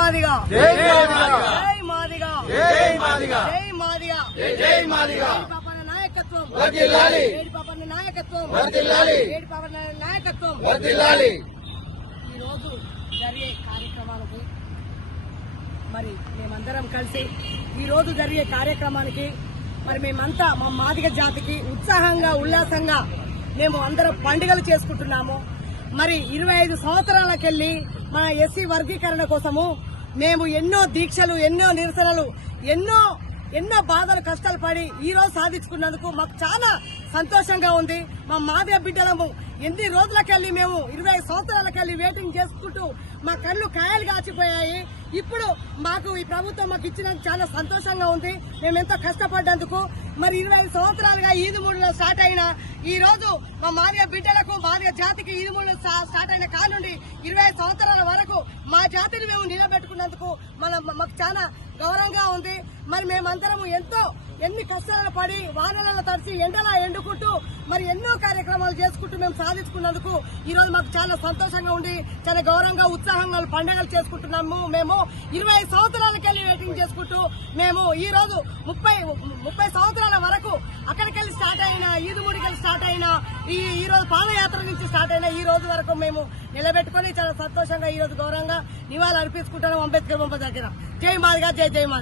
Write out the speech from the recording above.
మాదిగా జై మాదిగా జై మాదిగా జై మాదిగా జై మాదిగా జై మాదిగా పాపన్న నాయకత్వం వర్ధిల్లాలి పాపన్న నాయకత్వం వర్ధిల్లాలి పాపన్న నాయకత్వం వర్ధిల్లాలి. ఈ రోజు జరిగే కార్యక్రమానికి మరి మేమందరం కలిసి ఈ రోజు జరిగే కార్యక్రమానికి మరి మేమంతా మా మాదిగ జాతికి ఉత్సాహంగా ఉల్లాసంగా మేము అందరం పండుగలు చేసుకుంటున్నాము. మరి 25 సంవత్సరాలకెళ్లి మన ఎస్సీ వర్గీకరణ కోసము మేము ఎన్నో దీక్షలు, ఎన్నో నిరసనలు, ఎన్నో బాధలు, కష్టాలు పడి ఈ రోజు సాధించుకున్నందుకు మాకు చాలా సంతోషంగా ఉంది. మా మాదిగ బిడ్డలము ఎన్ని రోజులకెళ్లి మేము 25 సంవత్సరాలకెళ్లి వెయిటింగ్ చేసుకుంటూ మా కళ్ళు కాయలు కాచిపోయాయి. ఇప్పుడు మాకు ఈ ప్రభుత్వం మాకు ఇచ్చినందుకు చాలా సంతోషంగా ఉంది. మేము ఎంతో కష్టపడ్డందుకు. మరి 25 సంవత్సరాలుగా ఈదుమూడులో స్టార్ట్ అయిన ఈ రోజు మా మాదిగ బిడ్డలకు, మాదిగ జాతికి ఈదుమూడులో స్టార్ట్ అయిన కానుండి 25 సంవత్సరాల వరకు మా జాతిని మేము నిలబెట్టుకున్నందుకు మాకు చాలా గౌరవంగా ఉంది. మరి మేమందరము ఎన్ని కష్టాలు పడి వానలలో తడిసి ఎండలా ఎండుకుంటూ మరి ఎన్నో కార్యక్రమాలు చేసుకుంటూ మేము సాధించుకున్నందుకు ఈ రోజు మాకు చాలా సంతోషంగా ఉండి చాలా గౌరవంగా, ఉత్సాహంగా పండుగలు చేసుకుంటున్నాము. మేము 20 సంవత్సరాలకెళ్లి వెయిటింగ్ చేసుకుంటూ మేము ఈ రోజు 30 సంవత్సరాల వరకు అక్కడికెళ్లి స్టార్ట్ అయిన ఈదుమూడికెళ్లి స్టార్ట్ అయిన ఈ రోజు పాదయాత్ర నుంచి స్టార్ట్ అయిన ఈ రోజు వరకు మేము నిలబెట్టుకుని చాలా సంతోషంగా ఈ రోజు గౌరవంగా నివాళులు అర్పించుకుంటున్నాం అంబేద్కర్ బొమ్మ దగ్గర. జై మాదిగా, జై జై మాదిగా.